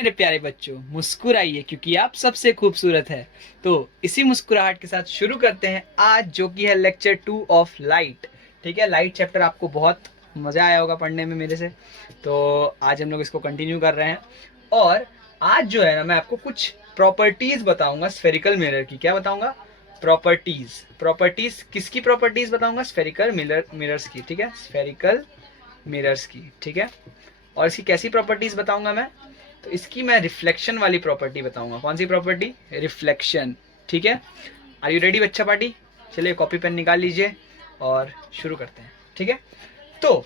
मेरे प्यारे बच्चों, मुस्कुराइए क्योंकि आप सबसे खूबसूरत है। तो इसी मुस्कुराहट के साथ शुरू करते हैं आज, जो कि है लेक्चर 2 ऑफ लाइट। ठीक है, लाइट चैप्टर आपको बहुत मज़ा आया होगा पढ़ने में मेरे से। तो आज हम लोग इसको कंटिन्यू कर रहे हैं। और आज जो है ना, मैं आपको कुछ प्रॉपर्टीज़ बताऊंगा स्फेरिकल मिरर की। क्या बताऊंगा? प्रॉपर्टीज़। प्रॉपर्टीज़ किसकी प्रॉपर्टीज़ बताऊंगा? स्फेरिकल मिरर्स की। ठीक है, स्फेरिकल मिरर्स की। ठीक है, और इसकी कैसी प्रॉपर्टीज़ बताऊंगा मैं? तो इसकी मैं रिफ्लेक्शन वाली प्रॉपर्टी बताऊंगा। कौन सी प्रॉपर्टी? रिफ्लेक्शन। ठीक है, आर यू रेडी बच्चा पार्टी? चलिए कॉपी पेन निकाल लीजिए और शुरू करते हैं। ठीक है, तो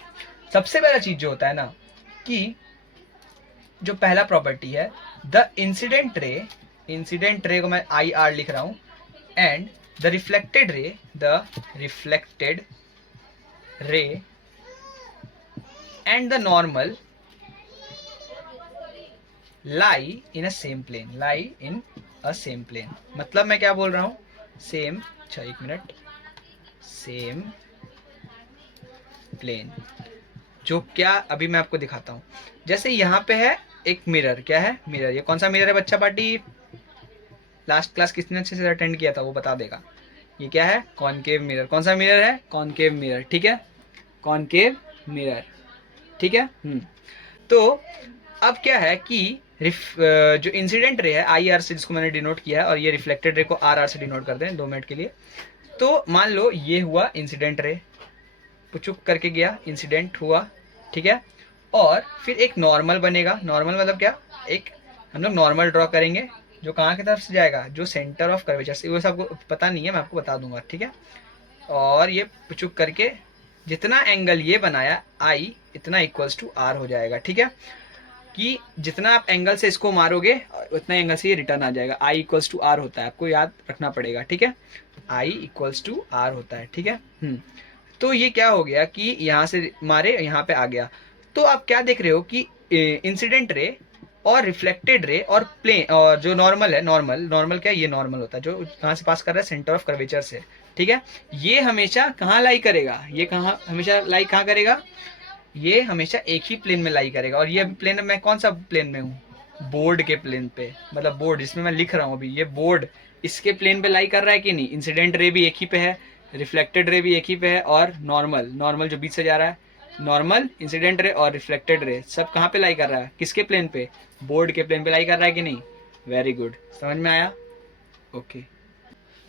सबसे पहला चीज जो होता है ना, कि जो पहला प्रॉपर्टी है, द इंसिडेंट रे को मैं आई आर लिख रहा हूं, and the reflected ray and the normal lie in a same plane. मतलब मैं क्या बोल रहा हूं? सेम, अच्छा एक मिनट, सेम प्लेन। जो क्या, अभी मैं आपको दिखाता हूं। जैसे यहां पे है एक मिरर। क्या है? मिरर। ये कौन सा मिरर है बच्चा पार्टी? लास्ट क्लास किसने अच्छे से अटेंड किया था वो बता देगा। ये क्या है? Concave mirror. कौन सा मिरर है? Concave mirror. ठीक है, कॉनकेव मिरर। ठीक है। तो अब क्या है कि जो इंसिडेंट रे है आई आर से, जिसको मैंने डिनोट किया है, और ये रिफ्लेक्टेड रे को आर आर से डिनोट करते हैं 2 मिनट के लिए। तो मान लो ये हुआ इंसिडेंट रे, पुचुक करके गया, इंसिडेंट हुआ। ठीक है, और फिर एक नॉर्मल बनेगा। नॉर्मल मतलब क्या? एक हम लोग नॉर्मल ड्रॉ करेंगे जो कहाँ की तरफ से जाएगा? जो सेंटर ऑफ कर्वेचर से। वो सबको पता नहीं है, मैं आपको बता दूंगा। ठीक है, और ये पुचुक करके जितना एंगल ये बनाया आई, इतना इक्वल्स टू आर हो जाएगा। ठीक है, कि जितना आप एंगल से इसको मारोगे उतना एंगल से ये रिटर्न आ जाएगा। आई इक्वल्स टू आर होता है, आपको याद रखना पड़ेगा। ठीक है, आई इक्वल्स टू आर होता है। ठीक है। तो ये क्या हो गया कि यहाँ से मारे, यहाँ पे आ गया। तो आप क्या देख रहे हो कि इंसिडेंट रे और रिफ्लेक्टेड रे और प्लेन, और जो नॉर्मल है, नॉर्मल क्या है? ये नॉर्मल होता है जो कहाँ से पास कर रहा है? सेंटर ऑफ कर्वेचर से। ठीक है, ये हमेशा कहाँ लाई करेगा? ये कहाँ हमेशा लाई कहाँ करेगा? ये हमेशा एक ही प्लेन में लाई करेगा। और ये अभी प्लेन, मैं कौन सा प्लेन में हूँ? बोर्ड के प्लेन पे। मतलब बोर्ड जिसमें मैं लिख रहा हूँ अभी, ये बोर्ड इसके प्लेन पे लाई कर रहा है कि नहीं? इंसिडेंट रे भी एक ही पे है, रिफ्लेक्टेड रे भी एक ही पे है, और नॉर्मल जो बीच से जा रहा है, नॉर्मल, इंसिडेंट रे और रिफ्लेक्टेड रे सब कहाँ पे लाई कर रहा है? किसके प्लेन पे? बोर्ड के प्लेन पे लाई कर रहा है कि नहीं? वेरी गुड, समझ में आया? ओके।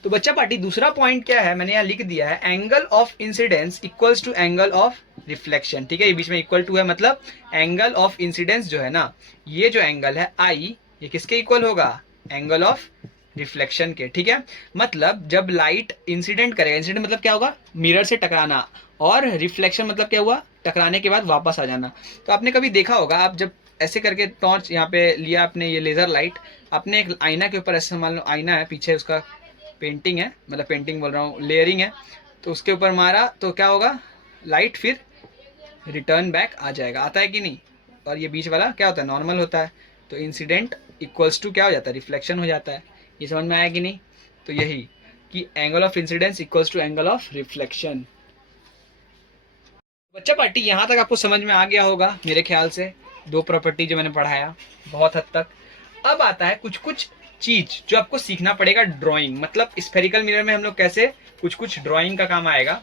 तो बच्चा पार्टी दूसरा पॉइंट क्या है, मैंने यहाँ लिख दिया है, angle of incidence equals to angle of reflection. ठीक है, ये बीच में इक्वल टू है, मतलब एंगल ऑफ इंसिडेंस जो है ना, ये जो एंगल है आई, ये किसके इक्वल होगा? एंगल ऑफ रिफ्लेक्शन के। ठीक है, मतलब जब लाइट इंसिडेंट करेगा, इंसिडेंट मतलब क्या होगा? मिरर से टकराना, और रिफ्लेक्शन मतलब क्या हुआ? टकराने के बाद वापस आ जाना। तो आपने कभी देखा होगा, आप जब ऐसे करके टॉर्च यहाँ पे लिया आपने, ये लेजर लाइट, आपने एक आईना के ऊपर ऐसे, मान लो आईना है, पीछे उसका पेंटिंग है, मतलब पेंटिंग बोल रहा हूँ, लेयरिंग है, तो उसके ऊपर मारा तो क्या होगा? लाइट फिर रिटर्न बैक आ जाएगा। आता है कि नहीं? और ये बीच वाला क्या होता है? नॉर्मल होता है। तो इंसिडेंट इक्वल्स टू क्या हो जाता है? रिफ्लेक्शन हो जाता है। ये समझ में आया कि नहीं? तो यही कि angle of incidence equals to angle of reflection. बच्चा पार्टी यहाँ तक आपको समझ में आ गया होगा मेरे ख्याल से, 2 प्रॉपर्टी जो मैंने पढ़ाया बहुत हद तक। अब आता है कुछ कुछ चीज जो आपको सीखना पड़ेगा। ड्राइंग, मतलब स्फेरिकल मिरर में हम लोग कैसे कुछ कुछ ड्राइंग का काम आएगा,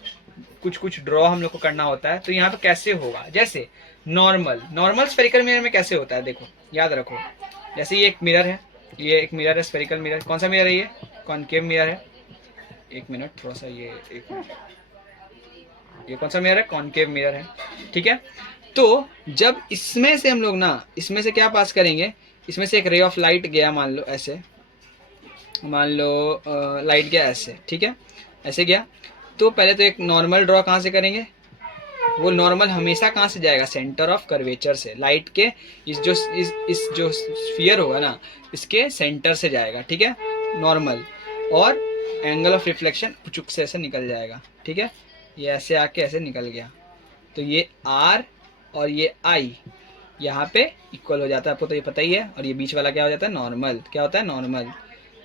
कुछ कुछ ड्रॉ हम लोग को करना होता है। तो यहाँ पे कैसे होगा? जैसे नॉर्मल स्फेरिकल मिरर में कैसे होता है, देखो याद रखो। जैसे ये एक मिरर है, ये एक मिरर है, स्फेरिकल मिरर। कौन सा मिरर है? ये कॉनकेव मिरर है। एक मिनट, थोड़ा सा ये एक मिनट, ये कौन सा मिरर है? कॉनकेव मिरर है। ठीक है, तो जब इसमें से हम लोग ना, इसमें से क्या पास करेंगे? इसमें से एक रे ऑफ लाइट गया, मान लो ऐसे, मान लो लाइट गया ऐसे। ठीक है, ऐसे गया। तो पहले तो एक नॉर्मल ड्रॉ कहाँ से करेंगे? वो नॉर्मल हमेशा कहाँ से जाएगा? सेंटर ऑफ कर्वेचर से। लाइट के इस जो स्फीयर होगा ना, इसके सेंटर से जाएगा। ठीक है, नॉर्मल। और एंगल ऑफ रिफ्लेक्शन पुचुक से ऐसे निकल जाएगा। ठीक है, ये ऐसे आके ऐसे निकल गया। तो ये आर और ये आई यहाँ पे इक्वल हो जाता है, आपको तो ये पता ही है। और ये बीच वाला क्या हो जाता है? नॉर्मल। क्या होता है? नॉर्मल।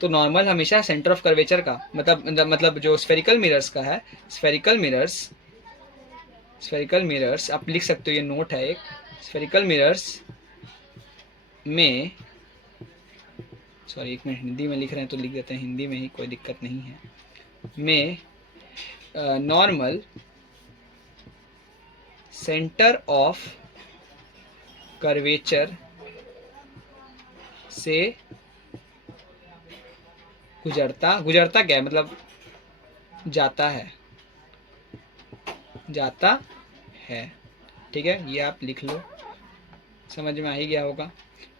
तो नॉर्मल हमेशा सेंटर ऑफ कर्वेचर का, मतलब जो स्फेरिकल मिरर्स का है, स्फेरिकल मिरर्स आप लिख सकते हो, ये नोट है एक। स्फेरिकल मिरर्स में सॉरी एक मिनट, हिंदी में लिख रहे हैं तो लिख देते हैं हिंदी में ही, कोई दिक्कत नहीं है। में नॉर्मल सेंटर ऑफ कर्वेचर से गुजरता क्या है, मतलब जाता है, जाता है। ठीक है, ये आप लिख लो, समझ में आ ही गया होगा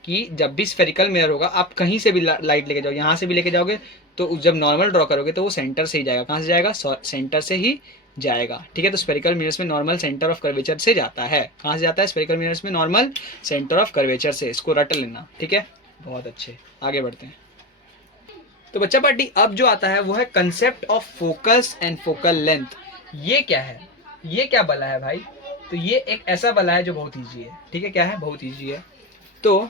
कि जब भी स्फेरिकल मिरर होगा, आप कहीं से भी लाइट लेके जाओ, यहाँ से भी लेके जाओगे तो जब नॉर्मल ड्रॉ करोगे तो वो सेंटर से ही जाएगा। कहाँ से जाएगा? सेंटर से ही जाएगा। ठीक है, तो स्फेरिकल मिरर्स में नॉर्मल सेंटर ऑफ कर्वेचर से जाता है। कहाँ से जाता है? स्फेरिकल मिरर्स में नॉर्मल सेंटर ऑफ कर्वेचर से। इसको रट लेना। ठीक है, बहुत अच्छे, आगे बढ़ते हैं। तो बच्चा पार्टी अब जो आता है वो है concept of focus and focal length. ये क्या है? ये क्या बला है भाई? तो ये एक ऐसा बला है जो बहुत ईजी है। ठीक है, क्या है? बहुत ईजी है। तो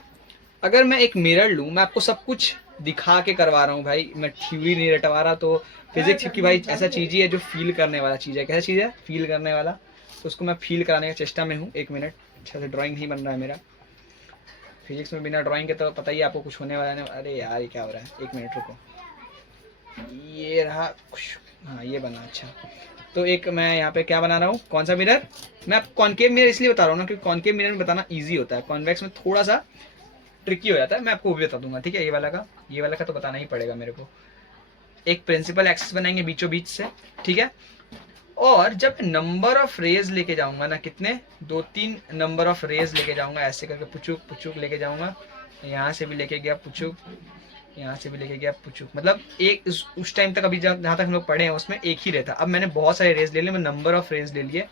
अगर मैं एक मिरर लूँ, मैं आपको सब कुछ दिखा के करवा रहा हूँ भाई, मैं थ्योरी नहीं रटवा रहा। तो फिजिक्स क्योंकि भाई ऐसा चीज़ ही है जो फील करने वाला चीज़ है। कैसा चीज़ है? फील करने वाला। तो उसको मैं फील कराने की चेष्टा में हूँ। एक मिनट, अच्छा से ड्राइंग नहीं बन रहा है मेरा। फिजिक्स में बिना ड्राइंग के तो पता ही आपको कुछ होने वाला है। अरे यार ये क्या हो रहा है, एक मिनट रुको। ये रहा, हाँ ये बना। अच्छा, तो एक मैं यहाँ पे क्या बना रहा हूँ, कौन सा मिरर? मैं कॉनकेव मिरर इसलिए बता रहा हूँ ना क्योंकि कॉनकेव मिरर में बताना ईजी होता है, कॉन्वेक्स में थोड़ा सा ट्रिकी हो जाता है। मैं आपको वो भी बता दूंगा। ठीक है, ये वाला का तो बताना ही पड़ेगा मेरे को। एक प्रिंसिपल एक्सिस बनाएंगे बीचों बीच से। ठीक है, और जब नंबर ऑफ रेज लेके जाऊंगा ना, कितने? 2-3 नंबर ऑफ रेज लेके जाऊंगा, ऐसे करके पुचुक पुचुक लेके जाऊंगा। यहाँ से भी लेके गया पुचुक, यहाँ से भी लेके गया पुचुक। मतलब एक उस टाइम तक, अभी जहाँ तक हम लोग पढ़े हैं उसमें एक ही रहता। अब मैंने बहुत सारे रेज ले लिए, मैं नंबर ऑफ रेज ले लिए।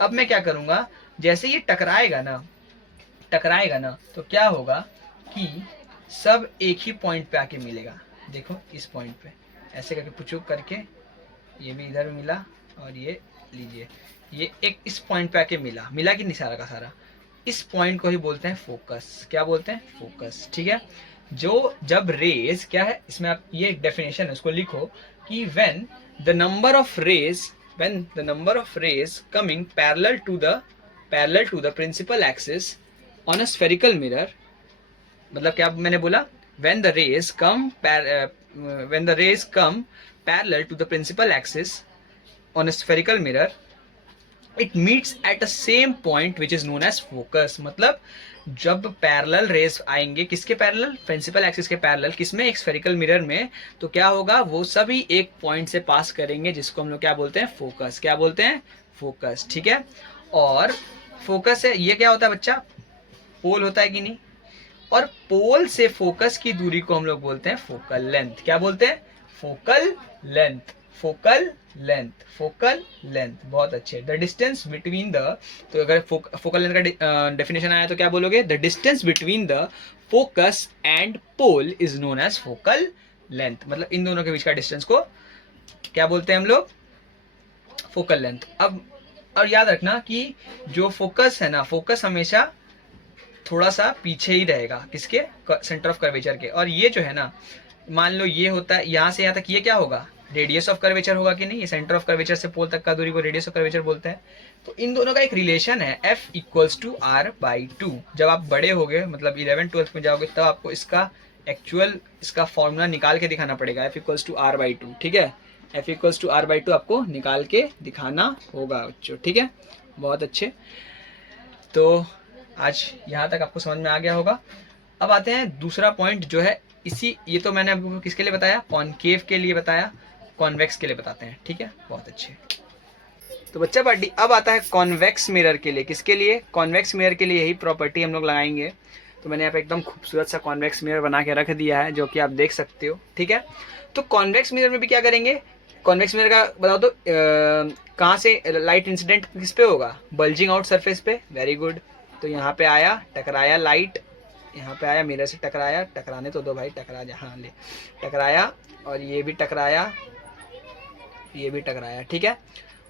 अब मैं क्या करूंगा, जैसे ये टकराएगा ना तो क्या होगा कि सब एक ही पॉइंट पे आके मिलेगा। देखो इस पॉइंट पे ऐसे करके पुचुक करके, ये भी इधर मिला, और ये लीजिए, ये एक इस पॉइंट पे आके मिला कि नहीं सारा का सारा। इस पॉइंट को ही बोलते हैं फोकस। क्या बोलते हैं? फोकस। ठीक है, जो जब रेज क्या है इसमें, आप ये एक डेफिनेशन है उसको लिखो कि when the number of rays coming parallel to the principal axis on a spherical mirror, मतलब क्या मैंने बोला? when the rays come parallel to the principal axis on a spherical mirror, it meets at the same point which is known as focus। मतलब जब parallel race आएंगे, किसके parallel? Principal axis के parallel. किसमें? एक स्फेरिकल मिरर में। तो क्या होगा, वो सभी एक पॉइंट से पास करेंगे जिसको हम लोग क्या बोलते हैं? फोकस। क्या बोलते हैं? फोकस। ठीक है, और फोकस है, ये क्या होता है बच्चा? पोल होता है कि नहीं? और पोल से फोकस की दूरी को हम लोग बोलते हैं फोकल लेंथ। क्या बोलते हैं? Focal length. Focal length, focal length. बहुत अच्छे। द डिस्टेंस बिटवीन द, तो अगर फोकल लेंथ का डेफिनेशन आया तो क्या बोलोगे? The distance between the focus and pole is known as focal length. मतलब इन दोनों के बीच का डिस्टेंस को क्या बोलते हैं हम लोग? Focal length. अब और याद रखना कि जो फोकस है ना, फोकस हमेशा थोड़ा सा पीछे ही रहेगा, किसके? सेंटर ऑफ कर्वेचर के। और ये जो है ना, मान लो ये होता है यहाँ से यहाँ तक, ये क्या होगा? रेडियस ऑफ कर्वेचर होगा कि नहीं? ये सेंटर ऑफ कर्वेचर से पोल तक का दूरी को रेडियस ऑफ कर्वेचर बोलते हैं। तो इन दोनों का एक रिलेशन है, F = R/2। जब आप बड़े होगे, मतलब 11th-12th में जाओगे, तब आपको इसका एक्चुअल इसका फॉर्मूला निकाल के दिखाना पड़ेगा, F = R/2। ठीक है, F = R/2 आपको निकाल के दिखाना होगा बच्चों। ठीक है, बहुत अच्छे। तो आज यहाँ तक आपको समझ में आ गया होगा। अब आते हैं दूसरा पॉइंट जो है इसी, ये तो मैंने आपको किसके लिए बताया? कॉनकेव के लिए बताया, कॉन्वेक्स के लिए बताते हैं। ठीक है, बहुत अच्छे। तो बच्चा पार्टी अब आता है कॉन्वेक्स मिरर के लिए। किसके लिए? कॉन्वेक्स मिरर के लिए यही प्रॉपर्टी हम लोग लगाएंगे। तो मैंने यहाँ पे एकदम खूबसूरत सा कॉन्वेक्स मिरर बना के रख दिया है, जो कि आप देख सकते हो। ठीक है, तो कॉन्वेक्स मिरर में भी क्या करेंगे? कॉन्वेक्स मिरर का बताओ तो कहाँ से लाइट इंसिडेंट किस पे होगा? बल्जिंग आउट सरफेस पे। Very good. तो यहाँ पे आया, टकराया लाइट, यहाँ पे आया, मिरर से टकराया, टकराने तो दो भाई, टकरा जा, हाँ ले, टकराया, और ये भी टकराया, ये भी टकराया। ठीक है,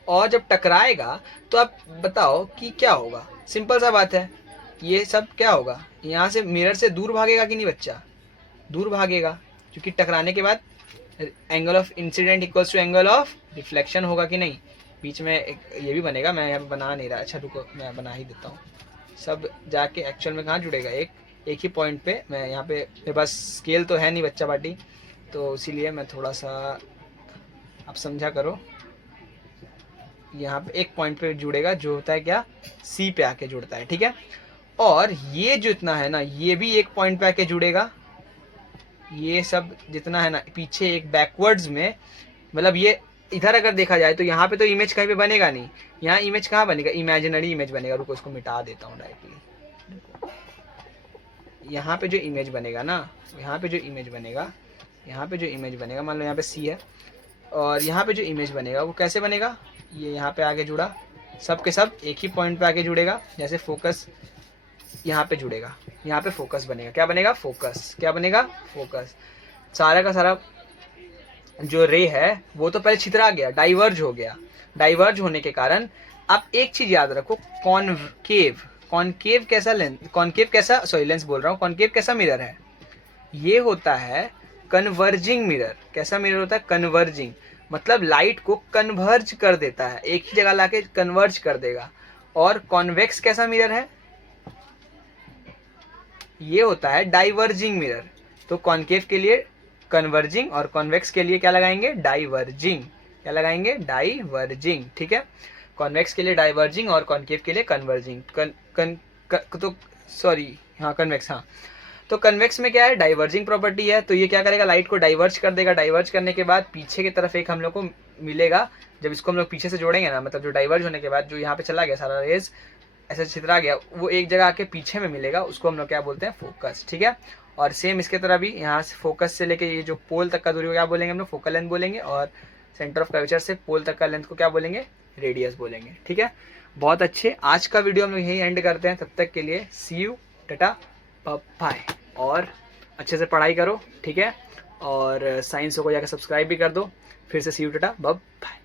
और जब टकराएगा तो आप बताओ कि क्या होगा? सिंपल सा बात है, ये सब क्या होगा? यहाँ से मिरर से दूर भागेगा कि नहीं बच्चा? दूर भागेगा, क्योंकि टकराने के बाद angle of incidence equals to angle of reflection होगा कि नहीं? बीच में एक ये भी बनेगा, मैं यहाँ बना नहीं रहा। अच्छा रुको, मैं बना ही देता हूँ। सब जाके एक्चुअल में कहाँ जुड़ेगा? एक एक ही पॉइंट पे मैं यहाँ पे, मेरे पास स्केल तो है नहीं बच्चा पार्टी, तो इसीलिए मैं थोड़ा सा, आप समझा करो, यहाँ पे एक पॉइंट पे जुड़ेगा जो होता है क्या, सी पे आके जुड़ता है, ठीक है। और ये जो इतना है ना, ये भी एक पॉइंट पे आके जुड़ेगा, ये सब जितना है ना पीछे एक बैकवर्ड्स में, मतलब ये इधर अगर देखा जाए तो यहाँ पे तो इमेज कहीं पे बनेगा नहीं, यहाँ इमेज कहाँ बनेगा, इमेजिनरी इमेज बनेगा। रुको इसको मिटा देता हूँ डायरेक्टली। यहाँ पे जो इमेज बनेगा ना, यहाँ पे जो इमेज बनेगा, यहाँ पे जो इमेज बनेगा, मान लो यहाँ पे सी है, और यहाँ पे जो इमेज बनेगा वो कैसे बनेगा, ये यहाँ पे आगे जुड़ा, सब के सब एक ही पॉइंट पे आके जुड़ेगा। जैसे फोकस यहाँ पे जुड़ेगा, यहाँ पे फोकस बनेगा, क्या बनेगा, फोकस, क्या बनेगा, फोकस। सारा का सारा जो रे है वो तो पहले छितरा गया, डाइवर्ज हो गया। डाइवर्ज होने के कारण आप एक चीज याद रखो, कॉनकेव, कॉनकेव कैसा लेंस, कॉनकेव कैसा, सॉरी लेंस बोल रहा हूँ, कॉनकेव कैसा मिरर है, ये होता है कन्वर्जिंग मिरर। कैसा मिरर होता है, कन्वर्जिंग, मतलब लाइट को कन्वर्ज कर देता है, एक ही जगह लाके कन्वर्ज कर देगा। और कॉन्वेक्स कैसा मिरर है, ये होता है डाइवर्जिंग मिरर। तो कॉनकेव के लिए कन्वर्जिंग और कॉन्वेक्स के लिए क्या लगाएंगे, डाइवर्जिंग। क्या लगाएंगे, डाइवर्जिंग, ठीक है। कॉन्वेक्स के लिए डाइवर्जिंग और कॉनकेव के लिए कन्वर्जिंग। तो सॉरी, हाँ कन्वेक्स, हाँ। तो कन्वेक्स में क्या है, डाइवर्जिंग प्रॉपर्टी है, तो ये क्या करेगा, लाइट को डाइवर्ज कर देगा। डाइवर्ज करने के बाद पीछे की तरफ एक हम लोग को मिलेगा, जब इसको हम लोग पीछे से जोड़ेंगे ना, मतलब जो डाइवर्ज होने के बाद जो यहाँ पे चला गया सारा रेज ऐसे छितरा गया, वो एक जगह आके पीछे में मिलेगा, उसको हम लोग क्या बोलते हैं, फोकस, ठीक है। और सेम इसके तरह भी यहाँ से फोकस से लेके ये जो पोल तक का दूरी को क्या बोलेंगे हम लोग, फोकल लेंथ बोलेंगे, और सेंटर ऑफ कर्वेचर से पोल तक का लेंथ को क्या बोलेंगे, रेडियस बोलेंगे, ठीक है। बहुत अच्छे, आज का वीडियो हम लोग यही एंड करते हैं। तब तक के लिए सी यू, टाटा, बाय। और अच्छे से पढ़ाई करो, ठीक है, और साइंस को जाकर सब्सक्राइब भी कर दो। फिर से सी यू, टाटा, बाय।